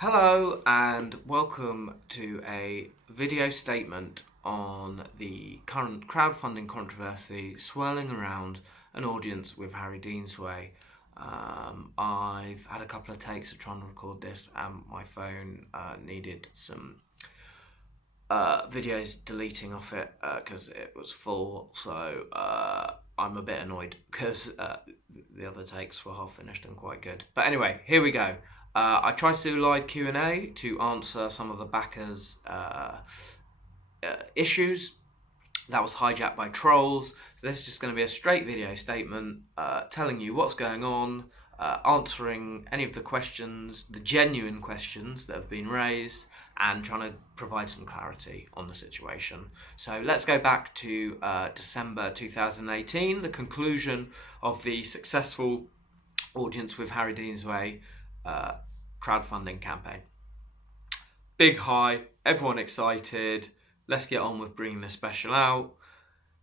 Hello and welcome to a video statement on the current crowdfunding controversy swirling around an audience with Harry Deansway. I've had a couple of takes of trying to record this and my phone needed some videos deleting off it because it was full, so I'm a bit annoyed because the other takes were half finished and quite good. But anyway, here we go. I tried to do live Q&A to answer some of the backers' issues. That was hijacked by trolls. So this is just going to be a straight video statement telling you what's going on, answering any of the questions, the genuine questions that have been raised, and trying to provide some clarity on the situation. So let's go back to December 2018, the conclusion of the successful Audience with Harry Deansway crowdfunding campaign. Big high, everyone excited, let's get on with bringing the special out.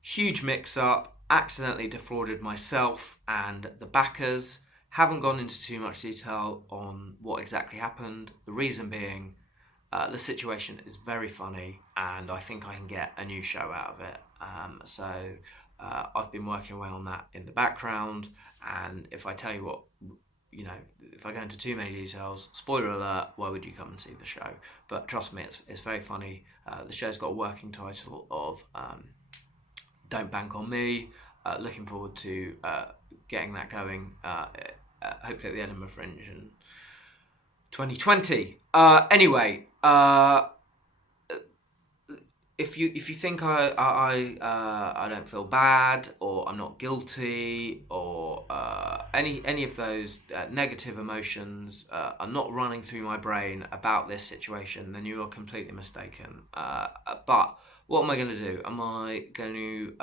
Huge mix up, accidentally defrauded myself and the backers. Haven't gone into too much detail on what exactly happened. The reason being, the situation is very funny and I think I can get a new show out of it. So I've been working away on that in the background, and if I tell you what, if I go into too many details, spoiler alert, why would you come and see the show? But trust me, it's very funny. The show's got a working title of Don't Bank on Me. Looking forward to getting that going, hopefully at the Edinburgh Fringe in 2020. Anyway, if you think I don't feel bad, or I'm not guilty, or any of those negative emotions are not running through my brain about this situation, then you are completely mistaken. But what am I going to do? Am I going to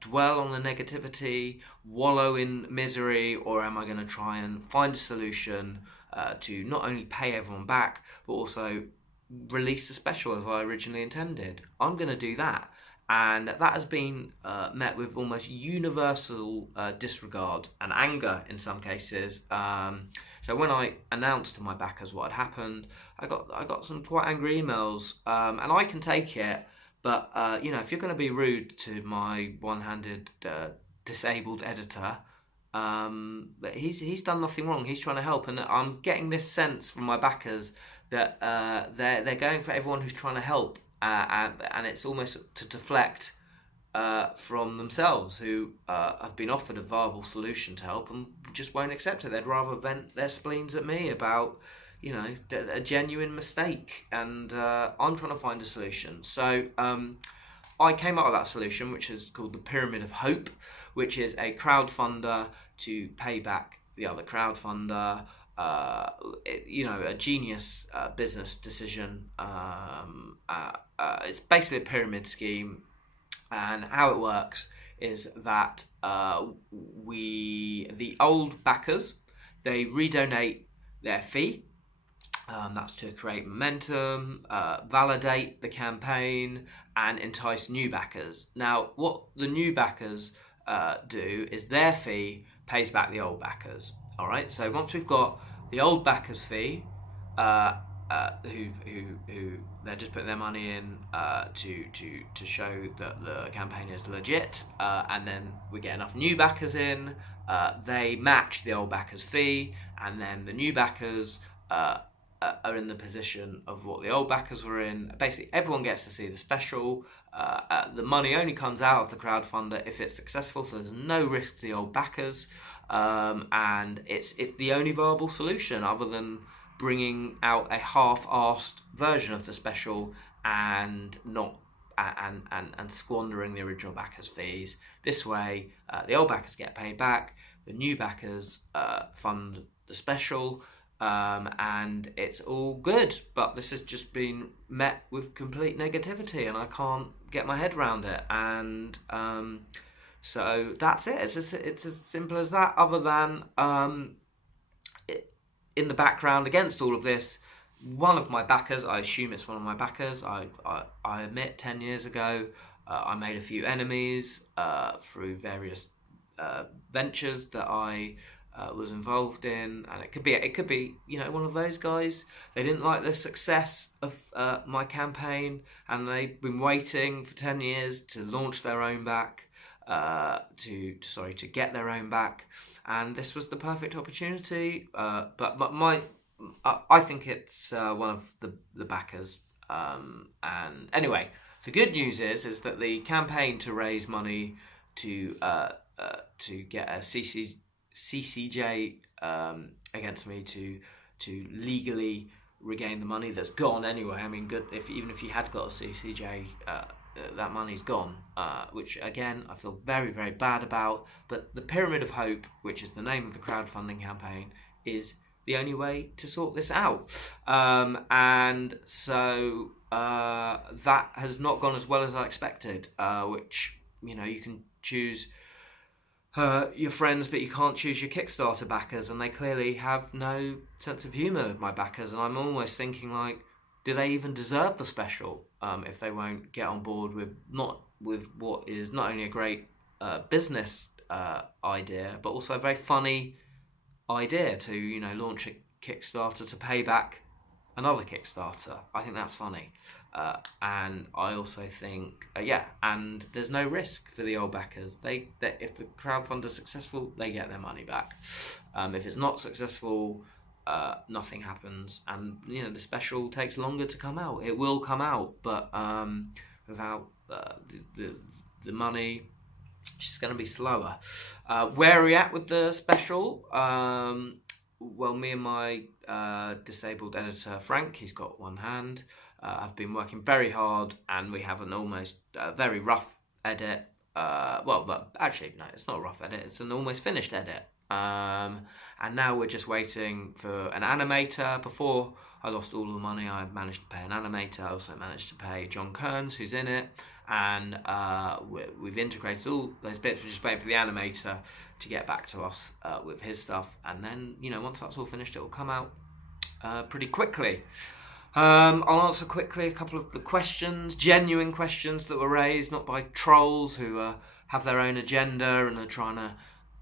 dwell on the negativity, wallow in misery, or am I going to try and find a solution to not only pay everyone back, but also release the special as I originally intended? I'm going to do that, and that has been met with almost universal disregard and anger in some cases. So when I announced to my backers what had happened, I got some quite angry emails, and I can take it, but if you're going to be rude to my one-handed disabled editor, he's done nothing wrong. He's trying to help, and I'm getting this sense from my backers that they're going for everyone who's trying to help, and it's almost to deflect from themselves, who have been offered a viable solution to help and just won't accept it. They'd rather vent their spleens at me about a genuine mistake, and I'm trying to find a solution. So I came up with that solution, which is called the Pyramid of Hope, which is a crowdfunder to pay back the other crowdfunder. A genius business decision. It's basically a pyramid scheme, and how it works is that the old backers, they redonate their fee. That's to create momentum, validate the campaign, and entice new backers. Now, what the new backers do is their fee pays back the old backers. All right. So once we've got the old backers' fee, who they're just putting their money in to show that the campaign is legit, and then we get enough new backers in, they match the old backers' fee, and then the new backers are in the position of what the old backers were in. Basically, everyone gets to see the special. The money only comes out of the crowdfunder if it's successful, so there's no risk to the old backers, and it's the only viable solution other than bringing out a half-arsed version of the special and not and squandering the original backers' fees. This way, the old backers get paid back, the new backers fund the special. And it's all good, but this has just been met with complete negativity, and I can't get my head around it. And so that's it. It's as simple as that. Other than in the background, against all of this, one of my backers, I assume it's one of my backers. I admit 10 years ago, I made a few enemies through various ventures that I was involved in, and it could be one of those guys. They didn't like the success of my campaign, and they've been waiting for 10 years to launch their own back, to get their own back, and this was the perfect opportunity. I think it's one of the backers. And anyway, the good news is that the campaign to raise money to get a CCJ against me to legally regain the money that's gone anyway. I mean, good even if you had got a CCJ, that money's gone, which again I feel very, very bad about. But the Pyramid of Hope, which is the name of the crowdfunding campaign, is the only way to sort this out. And so that has not gone as well as I expected, which, you can choose your friends, but you can't choose your Kickstarter backers, and they clearly have no sense of humour, my backers. And I'm almost thinking, like, do they even deserve the special if they won't get on board with what is not only a great business idea, but also a very funny idea to launch a Kickstarter to pay back another Kickstarter. I think that's funny, and I also think and there's no risk for the old backers. They if the crowdfunder's successful, they get their money back. If it's not successful, nothing happens, and the special takes longer to come out. It will come out, but without the money, it's just going to be slower. Where are we at with the special? Well, me and my disabled editor Frank, he's got one hand, I've been working very hard, and we have an almost very rough edit. But actually, no, it's not a rough edit, it's an almost finished edit. And now we're just waiting for an animator. Before I lost all the money, I managed to pay an animator. I also managed to pay John Kearns, who's in it, and we've integrated all those bits. We're just waiting for the animator to get back to us with his stuff, and then once that's all finished, it will come out pretty quickly. I'll answer quickly a couple of the questions, genuine questions that were raised, not by trolls who have their own agenda and are trying to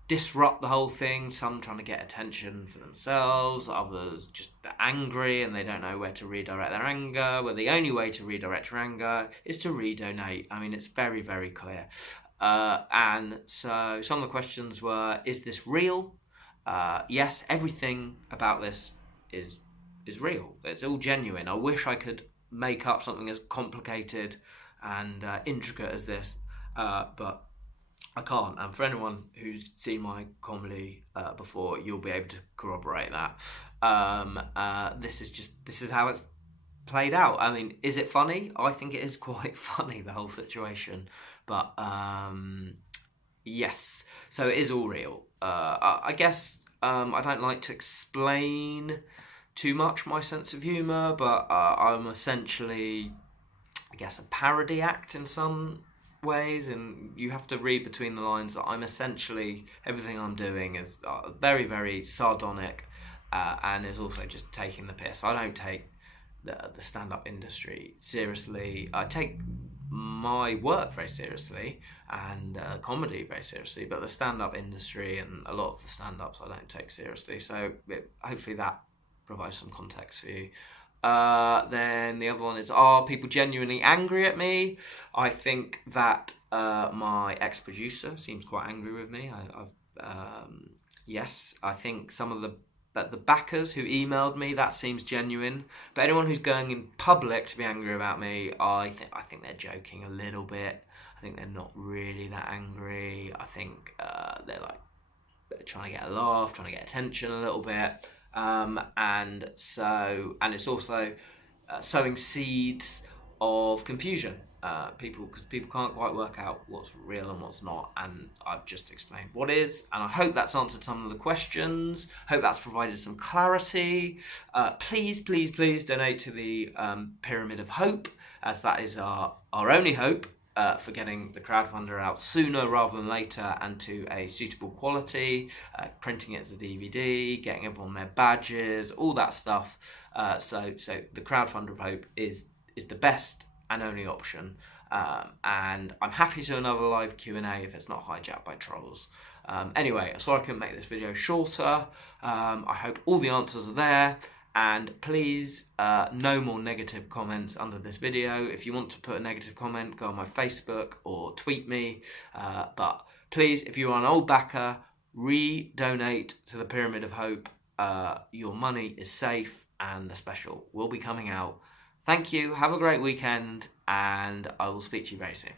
disrupt the whole thing. Some trying to get attention for themselves, others just angry and they don't know where to redirect their anger. Well, the only way to redirect your anger is to redonate. I mean, it's very, very clear. And so some of the questions were, is this real? Yes, everything about this is real. It's all genuine. I wish I could make up something as complicated and intricate as this, but I can't. And for anyone who's seen my comedy before, you'll be able to corroborate that. This is how it's played out. I mean, is it funny? I think it is quite funny, the whole situation. But yes, so it is all real. I guess I don't like to explain too much my sense of humour, but I'm essentially, I guess, a parody act in some ways, and you have to read between the lines that I'm essentially, everything I'm doing is very, very sardonic, and is also just taking the piss. I don't take the stand-up industry seriously. I take my work very seriously and comedy very seriously, but the stand-up industry and a lot of the stand-ups I don't take seriously, so hopefully that provides some context for you. Then the other one is, are people genuinely angry at me? I think that my ex-producer seems quite angry with me. Yes, I think some of the backers who emailed me, that seems genuine. But anyone who's going in public to be angry about me, I think they're joking a little bit. I think they're not really that angry. I think they're trying to get a laugh, trying to get attention a little bit. And it's also sowing seeds of confusion. Because people can't quite work out what's real and what's not, and I've just explained what is, and I hope that's answered some of the questions. Hope that's provided some clarity. Please donate to the Pyramid of Hope, as that is our only hope for getting the crowdfunder out sooner rather than later, and to a suitable quality, printing it as a DVD, getting everyone their badges, all that stuff. So the crowdfunder of hope is the best and only option, and I'm happy to another live Q&A if it's not hijacked by trolls. Anyway, sorry I couldn't make this video shorter. I hope all the answers are there. And please, no more negative comments under this video. If you want to put a negative comment, go on my Facebook or tweet me. But please, if you are an old backer, re-donate to the Pyramid of Hope. Your money is safe and the special will be coming out. Thank you, have a great weekend, and I will speak to you very soon.